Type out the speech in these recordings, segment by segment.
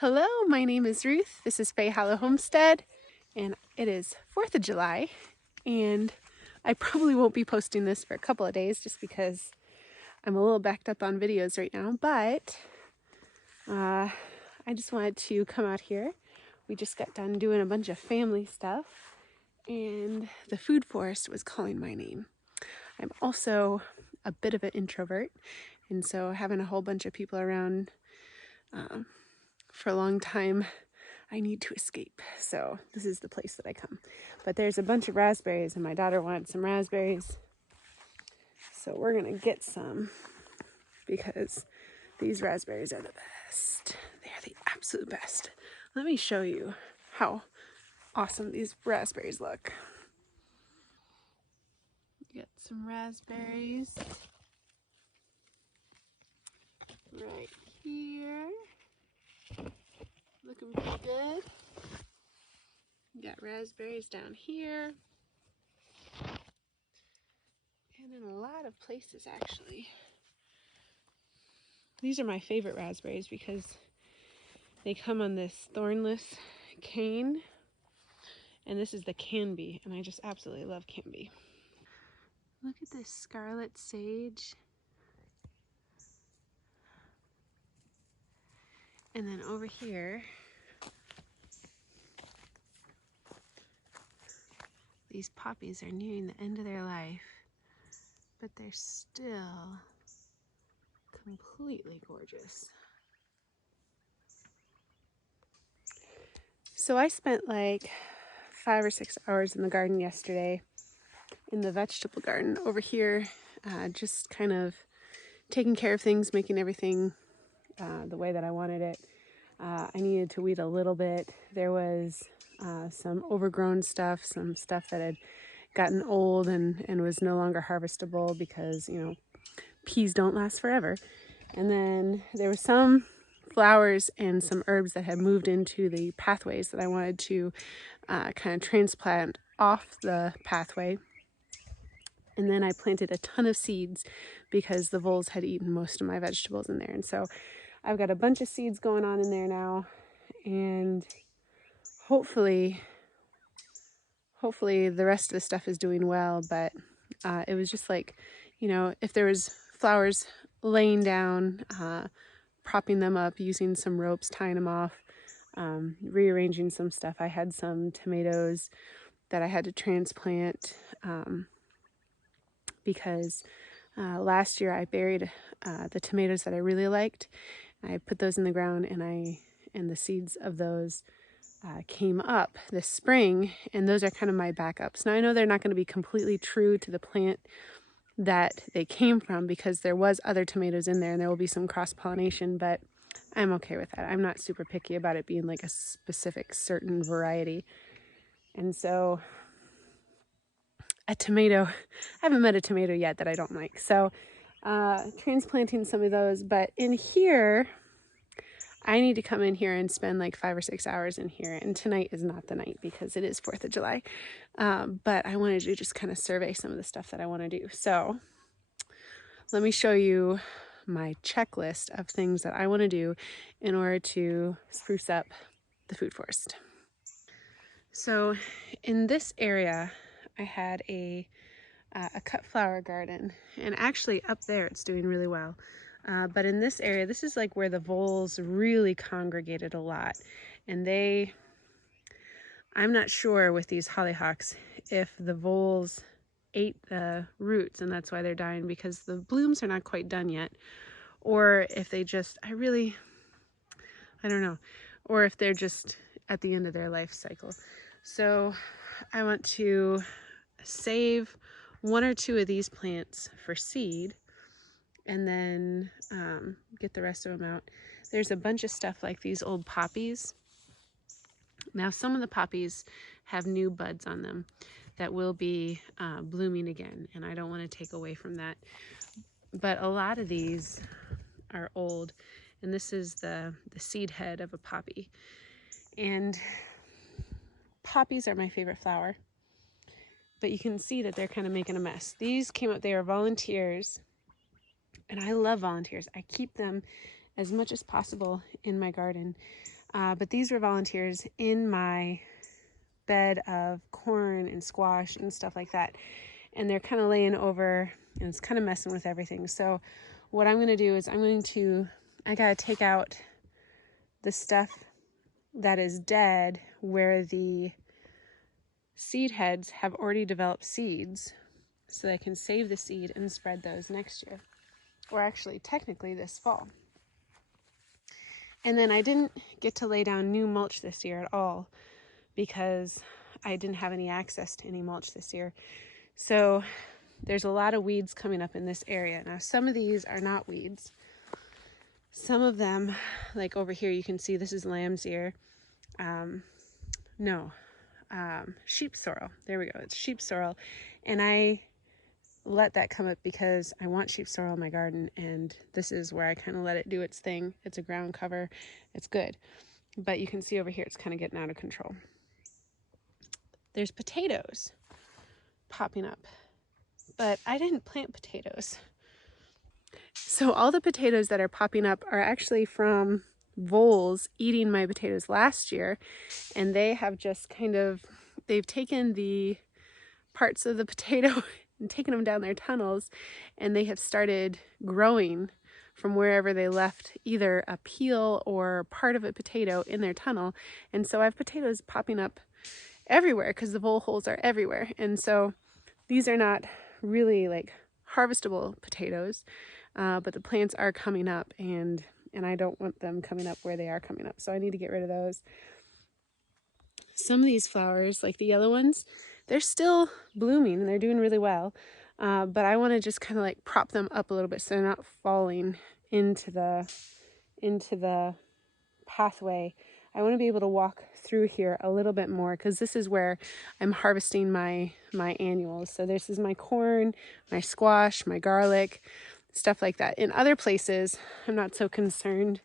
Hello, my name is Ruth. This is Fae Hollow Homestead, and it is 4th of July, and I probably won't be posting this for a couple of days just because I'm a little backed up on videos right now, but I just wanted to come out here. We just got done doing a bunch of family stuff, and the food forest was calling my name. I'm also a bit of an introvert, and so having a whole bunch of people around for a long time, I need to escape. So this is the place that I come. But there's a bunch of raspberries and my daughter wanted some raspberries. So we're gonna get some because these raspberries are the best. They are the absolute best. Let me show you how awesome these raspberries look. Get some raspberries right here. Looking pretty good. Got raspberries down here. And in a lot of places actually. These are my favorite raspberries because they come on this thornless cane. And this is the canby, and I just absolutely love canby. Look at this scarlet sage. And then over here, these poppies are nearing the end of their life, but they're still completely gorgeous. So I spent like 5 or 6 hours in the garden yesterday, in the vegetable garden over here, just kind of taking care of things, making everything the way that I wanted it. I needed to weed a little bit. There was some overgrown stuff, some stuff that had gotten old and was no longer harvestable because, you know, peas don't last forever. And then there were some flowers and some herbs that had moved into the pathways that I wanted to kind of transplant off the pathway. And then I planted a ton of seeds because the voles had eaten most of my vegetables in there. And so I've got a bunch of seeds going on in there now, and hopefully the rest of the stuff is doing well. But it was just like, you know, if there was flowers laying down, propping them up, using some ropes, tying them off, rearranging some stuff. I had some tomatoes that I had to transplant because last year I buried the tomatoes that I really liked. I put those in the ground, and the seeds of those came up this spring, and those are kind of my backups. Now I know they're not going to be completely true to the plant that they came from because there was other tomatoes in there and there will be some cross-pollination, but I'm okay with that. I'm not super picky about it being like a specific certain variety. And so a tomato, I haven't met a tomato yet that I don't like. So transplanting some of those, but in here, I need to come in here and spend like 5 or 6 hours in here. And tonight is not the night because it is 4th of July. But I wanted to just kind of survey some of the stuff that I want to do. So let me show you my checklist of things that I want to do in order to spruce up the food forest. So in this area, I had a cut flower garden, and actually up there it's doing really well. But in this area, this is like where the voles really congregated a lot. And I'm not sure with these hollyhocks if the voles ate the roots and that's why they're dying, because the blooms are not quite done yet. Or if they just, I don't know. Or if they're just at the end of their life cycle. So I want to save 1 or 2 of these plants for seed, and then get the rest of them out. There's a bunch of stuff like these old poppies. Now some of the poppies have new buds on them that will be blooming again, and I don't want to take away from that. But a lot of these are old, and this is the seed head of a poppy. And poppies are my favorite flower, but you can see that they're kind of making a mess. These came up, they are volunteers, and I love volunteers. I keep them as much as possible in my garden. But these were volunteers in my bed of corn and squash and stuff like that. And they're kind of laying over and it's kind of messing with everything. So what I'm going to do is I got to take out the stuff that is dead where the seed heads have already developed seeds, so I can save the seed and spread those next year, or actually technically this fall. And then I didn't get to lay down new mulch this year at all because I didn't have any access to any mulch this year. So there's a lot of weeds coming up in this area. Now some of these are not weeds. Some of them, like over here, you can see this is lamb's ear. Sheep sorrel. There we go. It's sheep sorrel. And I let that come up because I want sheep sorrel in my garden, and this is where I kind of let it do its thing. It's a ground cover. It's good. But you can see over here it's kind of getting out of control. There's potatoes popping up, but I didn't plant potatoes. So all the potatoes that are popping up are actually from voles eating my potatoes last year, and they have just they've taken the parts of the potato and taken them down their tunnels, and they have started growing from wherever they left either a peel or part of a potato in their tunnel. And so I have potatoes popping up everywhere because the vole holes are everywhere. And so these are not really like harvestable potatoes, but the plants are coming up, and I don't want them coming up where they are coming up. So I need to get rid of those. Some of these flowers, like the yellow ones, they're still blooming and they're doing really well. But I want to just kind of like prop them up a little bit so they're not falling into the pathway. I want to be able to walk through here a little bit more because this is where I'm harvesting my annuals. So this is my corn, my squash, my garlic, stuff like that. In other places, I'm not so concerned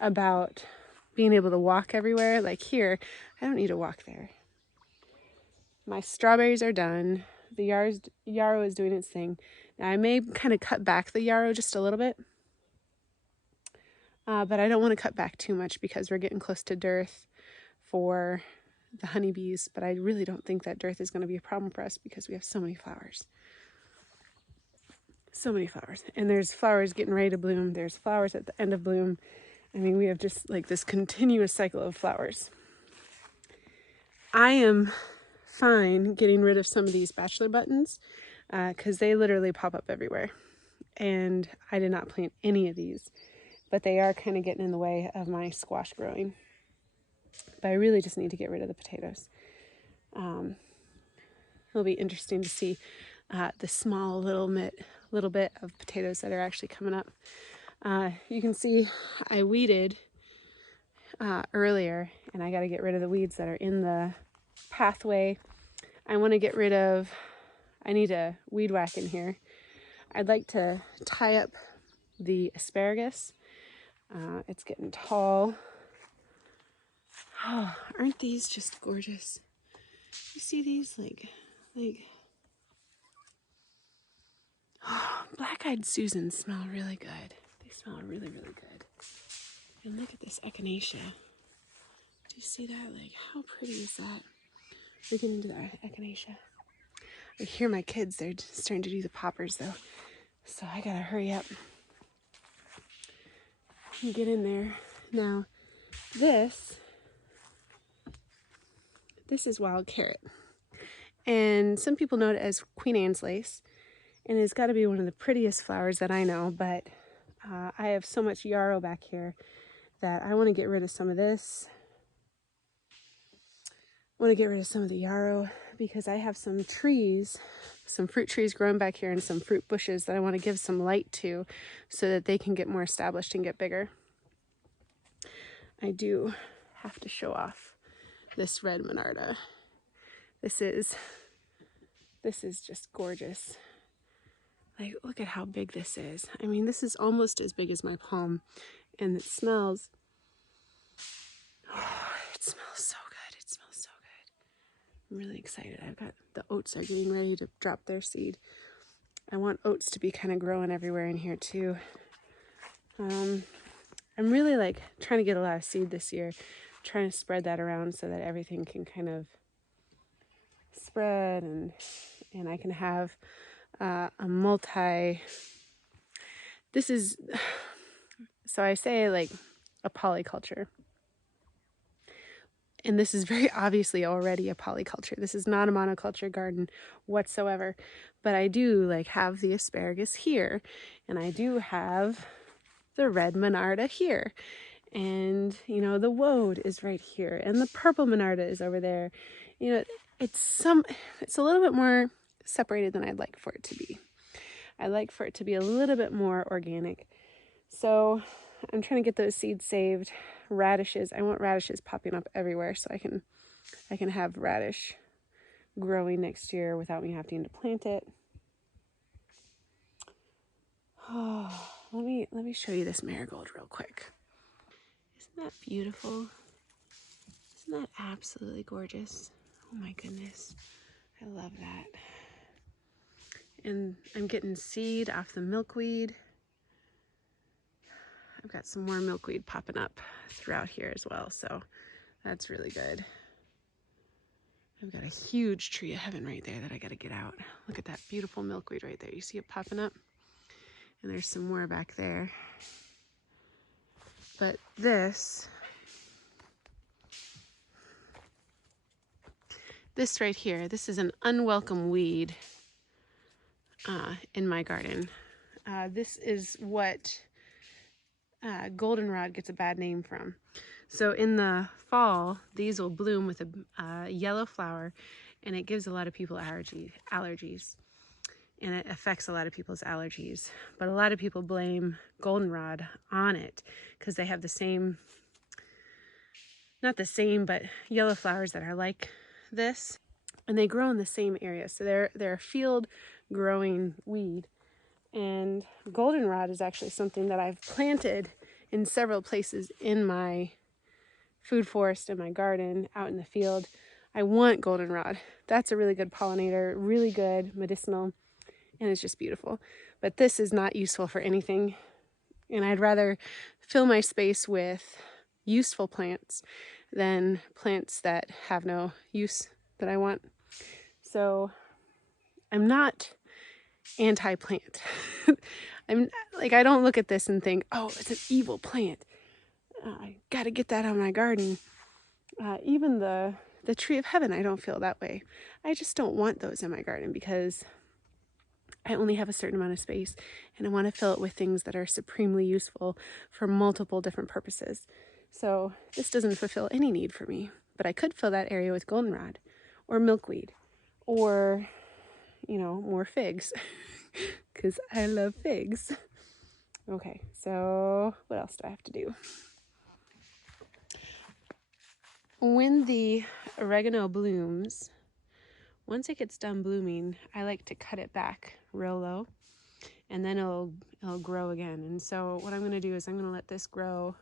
about being able to walk everywhere. Like here, I don't need to walk there. My strawberries are done. The yarrow is doing its thing. Now I may kind of cut back the yarrow just a little bit, but I don't want to cut back too much because we're getting close to dearth for the honeybees. But I really don't think that dearth is going to be a problem for us because we have so many flowers. So many flowers. And there's flowers getting ready to bloom. There's flowers at the end of bloom. I mean, we have just like this continuous cycle of flowers. I am fine getting rid of some of these bachelor buttons because they literally pop up everywhere. And I did not plant any of these, but they are kind of getting in the way of my squash growing. But I really just need to get rid of the potatoes. It'll be interesting to see the small little bit of potatoes that are actually coming up. You can see I weeded earlier, and I got to get rid of the weeds that are in the pathway. I want to get rid of, I need a weed whack in here. I'd like to tie up the asparagus. It's getting tall. Oh, aren't these just gorgeous? You see these like oh, black-eyed Susans smell really good. They smell really, really good. And look at this echinacea. Do you see that? Like, how pretty is that? We're getting into that echinacea. I hear my kids, they're starting to do the poppers though. So I gotta hurry up and get in there. Now, this is wild carrot. And some people know it as Queen Anne's lace. And it's got to be one of the prettiest flowers that I know, but I have so much yarrow back here that I want to get rid of some of this. I want to get rid of some of the yarrow because I have some trees, some fruit trees growing back here and some fruit bushes that I want to give some light to so that they can get more established and get bigger. I do have to show off this red monarda. This is just gorgeous. Like, look at how big this is. I mean, this is almost as big as my palm, and it smells, oh, it smells so good. It smells so good. I'm really excited. I've got, the oats are getting ready to drop their seed. I want oats to be kind of growing everywhere in here too. I'm really like trying to get a lot of seed this year, trying to spread that around so that everything can kind of spread, and I can have a multi. This is, so I say like a polyculture. And this is very obviously already a polyculture. This is not a monoculture garden whatsoever. But I do like have the asparagus here, and I do have the red monarda here. And, you know, the woad is right here, and the purple monarda is over there. You know, it's a little bit more separated than I'd like for it to be. I like for it to be a little bit more organic. So I'm trying to get those seeds saved. Radishes, I want radishes popping up everywhere so I can have radish growing next year without me having to plant it. Oh, let me show you this marigold real quick. Isn't that beautiful? Isn't that absolutely gorgeous? Oh my goodness. I love that. And I'm getting seed off the milkweed. I've got some more milkweed popping up throughout here as well, so that's really good. I've got a huge tree of heaven right there that I gotta get out. Look at that beautiful milkweed right there. You see it popping up? And there's some more back there. But this right here, this is an unwelcome weed in my garden. This is what goldenrod gets a bad name from. So in the fall, these will bloom with a yellow flower, and it gives a lot of people allergies. And it affects a lot of people's allergies. But a lot of people blame goldenrod on it because they have the same, not the same, but yellow flowers that are like this. And they grow in the same area. So they're a field growing weed. And goldenrod is actually something that I've planted in several places in my food forest, in my garden, out in the field. I want goldenrod. That's a really good pollinator, really good medicinal, and it's just beautiful. But this is not useful for anything. And I'd rather fill my space with useful plants than plants that have no use that I want. So I'm not anti-plant. I don't look at this and think, oh, it's an evil plant. I got to get that out of my garden. Even the tree of heaven, I don't feel that way. I just don't want those in my garden because I only have a certain amount of space, and I want to fill it with things that are supremely useful for multiple different purposes. So this doesn't fulfill any need for me, but I could fill that area with goldenrod or milkweed or, you know, more figs because I love figs. Okay, so what else do I have to do? When the oregano blooms, once it gets done blooming, I like to cut it back real low, and then it'll grow again. And so what I'm going to do is I'm going to let this grow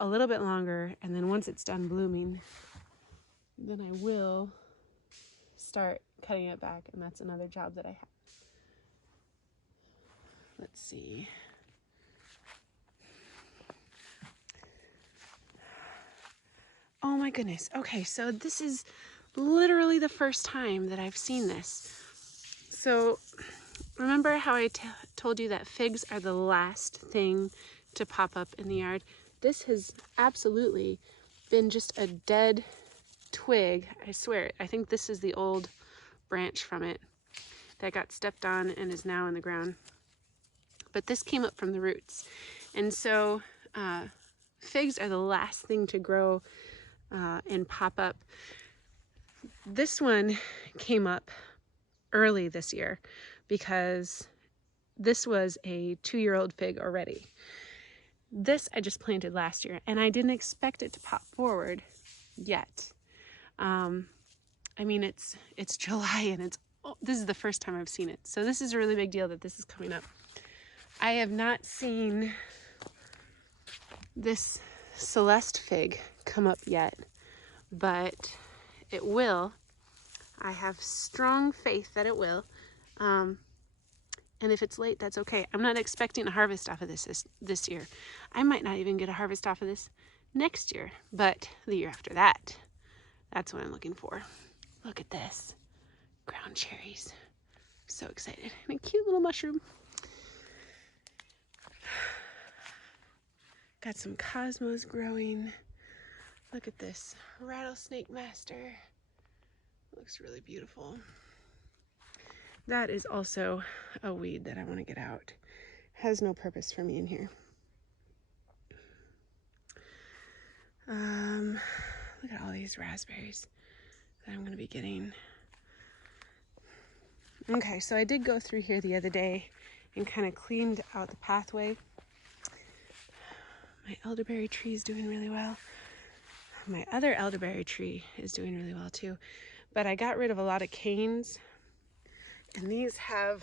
a little bit longer, and then once it's done blooming, then I will start cutting it back, and that's another job that I have. Let's see. Oh my goodness. Okay, so this is literally the first time that I've seen this. So remember how I told you that figs are the last thing to pop up in the yard? This has absolutely been just a dead twig. I swear, I think this is the old branch from it that got stepped on and is now in the ground. But this came up from the roots. And so figs are the last thing to grow and pop up. This one came up early this year because this was a 2-year-old fig already. This I just planted last year, and I didn't expect it to pop forward yet. I mean, it's July, and this is the first time I've seen it. So this is a really big deal that this is coming up. I have not seen this Celeste fig come up yet, but it will. I have strong faith that it will. And And if it's late, that's okay. I'm not expecting a harvest off of this year. I might not even get a harvest off of this next year, but the year after that, that's what I'm looking for. Look at this. Ground cherries. So excited. And a cute little mushroom. Got some cosmos growing. Look at this rattlesnake master. Looks really beautiful. That is also a weed that I want to get out. Has no purpose for me in here. Look at all these raspberries that I'm going to be getting. Okay, so I did go through here the other day and kind of cleaned out the pathway. My elderberry tree is doing really well. My other elderberry tree is doing really well too. But I got rid of a lot of canes, and these have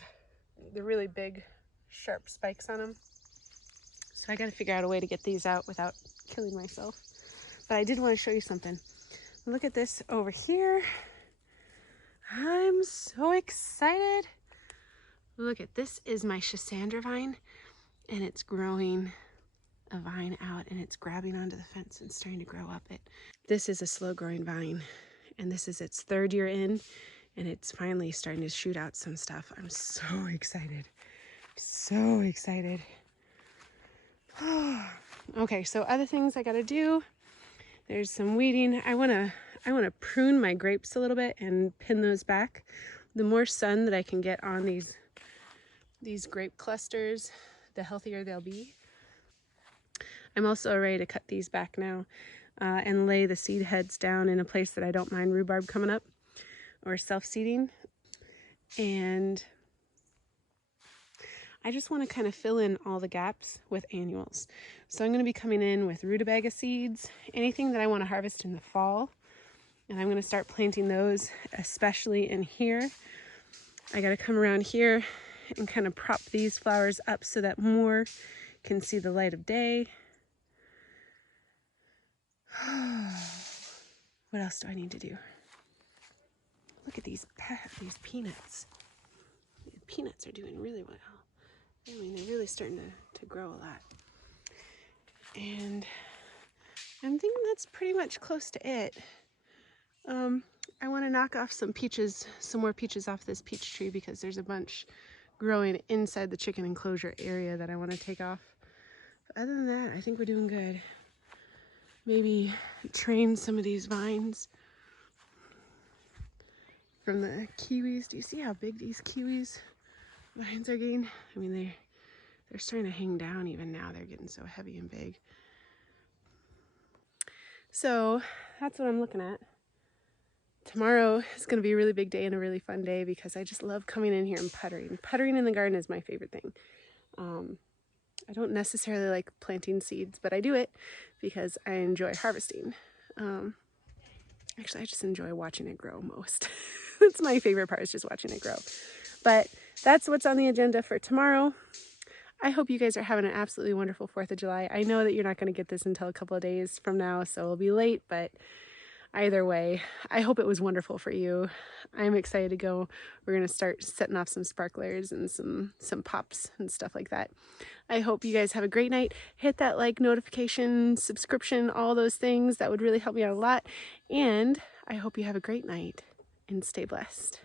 the really big sharp spikes on them. So I got to figure out a way to get these out without killing myself. But I did want to show you something. Look at this over here. I'm so excited. Look at this is my Schisandra vine, and it's growing a vine out, and it's grabbing onto the fence and starting to grow up it. This is a slow growing vine, and this is its 3rd year in, and it's finally starting to shoot out some stuff. I'm so excited. So excited. Okay, so other things I gotta do. There's some weeding. I wanna prune my grapes a little bit and pin those back. The more sun that I can get on these grape clusters, the healthier they'll be. I'm also ready to cut these back now and lay the seed heads down in a place that I don't mind rhubarb coming up or self-seeding. And I just want to kind of fill in all the gaps with annuals. So I'm going to be coming in with rutabaga seeds, anything that I want to harvest in the fall. And I'm going to start planting those, especially in here. I got to come around here and kind of prop these flowers up so that more can see the light of day. What else do I need to do? Look at these peanuts. The peanuts are doing really well. I mean, they're really starting to grow a lot. And I'm thinking that's pretty much close to it. I want to knock off some more peaches off this peach tree because there's a bunch growing inside the chicken enclosure area that I want to take off. But other than that, I think we're doing good. Maybe train some of these vines from the kiwis. Do you see how big these kiwis vines are getting? I mean, they're starting to hang down even now. They're getting so heavy and big. So that's what I'm looking at. Tomorrow is going to be a really big day and a really fun day because I just love coming in here and puttering. Puttering in the garden is my favorite thing. I don't necessarily like planting seeds, but I do it because I enjoy harvesting. Actually, I just enjoy watching it grow most. That's my favorite part, is just watching it grow. But that's what's on the agenda for tomorrow. I hope you guys are having an absolutely wonderful 4th of July. I know that you're not going to get this until a couple of days from now, so it'll be late, but either way, I hope it was wonderful for you. I'm excited to go. We're going to start setting off some sparklers and some pops and stuff like that. I hope you guys have a great night. Hit that like, notification, subscription, all those things. That would really help me out a lot. And I hope you have a great night and stay blessed.